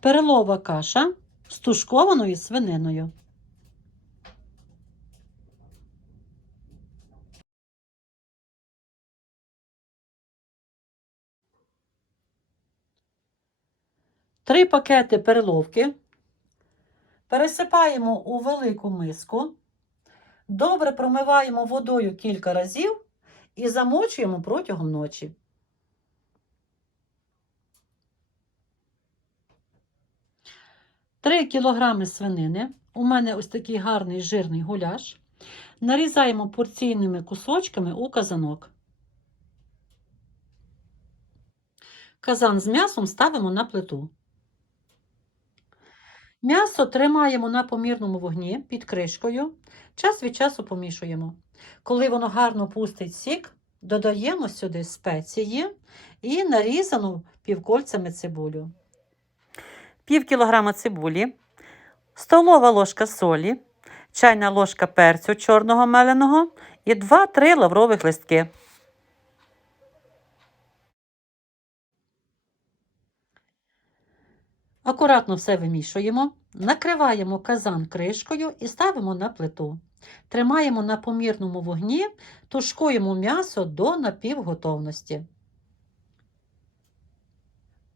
Перелова каша з тушкованою свининою. Три пакети переловки. Пересипаємо у велику миску. Добре промиваємо водою кілька разів і замочуємо протягом ночі. Три кілограми свинини. У мене ось такий гарний жирний гуляш. Нарізаємо порційними кусочками у казанок. Казан з м'ясом ставимо на плиту. М'ясо тримаємо на помірному вогні під кришкою. Час від часу помішуємо. Коли воно гарно пустить сік, додаємо сюди спеції і нарізану півкольцями цибулю. Пів кілограма цибулі, столова ложка солі, чайна ложка перцю чорного меленого і 2-3 лаврових листки. Акуратно все вимішуємо, накриваємо казан кришкою і ставимо на плиту. Тримаємо на помірному вогні, тушкуємо м'ясо до напівготовності.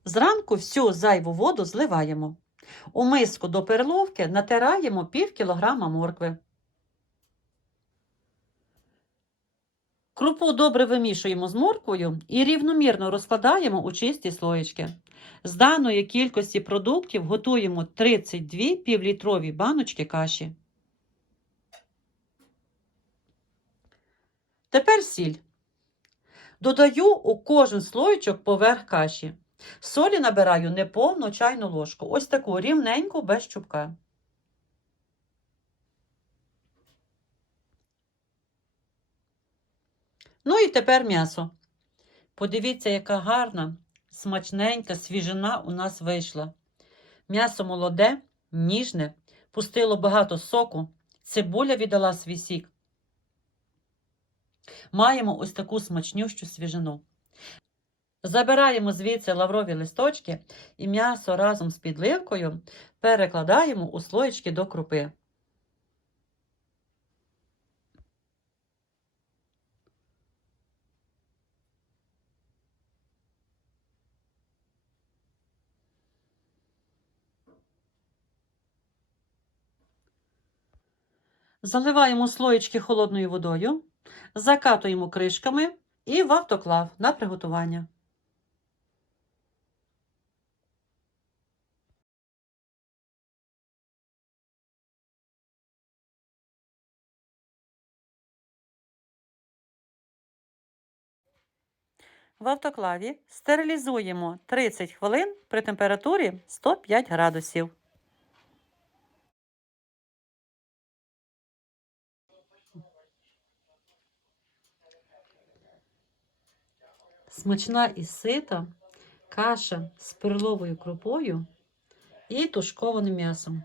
Зранку всю зайву воду зливаємо. У миску до перловки натираємо пів кілограма моркви. Крупу добре вимішуємо з морквою і рівномірно розкладаємо у чисті слоєчки. З даної кількості продуктів готуємо 32 півлітрові баночки каші. Тепер сіль. Додаю у кожен слоєчок поверх каші. Солі набираю неповну чайну ложку. Ось таку рівненьку без чубка. Ну і тепер м'ясо. Подивіться, яка гарна, смачненька свіжина у нас вийшла. М'ясо молоде, ніжне, пустило багато соку, цибуля віддала свій сік. Маємо ось таку смачнющу свіжину. Забираємо звідси лаврові листочки і м'ясо разом з підливкою перекладаємо у слоєчки до крупи. Заливаємо слоєчки холодною водою, закатуємо кришками і в автоклав на приготування. В автоклаві стерилізуємо 30 хвилин при температурі 105 градусів. Смачна і сита каша з перловою крупою і тушкованим м'ясом.